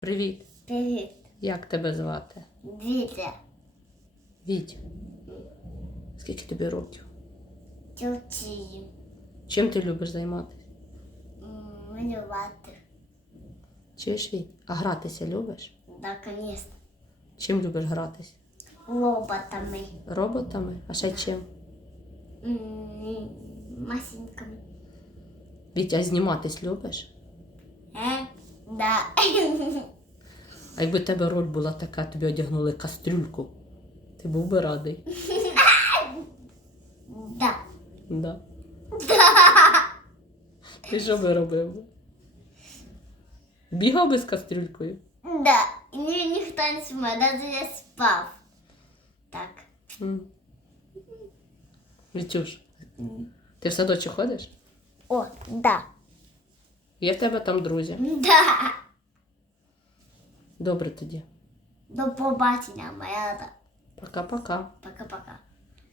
Привіт. Привіт, Як тебе звати? Вітя, Віть. Скільки тобі років? тюті, Чим ти любиш займатися? малювати. Чуєш Віть? А гратися любиш? Наконец, Чим любиш гратися? роботами, Роботами? А ще чим? М, машинками. Віть, а зніматись любиш? Да. А якби тебе роль була така, тобі одягнули кастрюльку, ти був би радий? Да. Да. Ти що би робив? Бігав би з кастрюлькою? Да. І ні, ніхто не смає, навіть я спав. Так. М. Вітюш, ти в садочок ходиш? О, да. Є в тебе там друзі? Да. Добре тоді. До побачення, моя. Пока-пока. Пока-пока.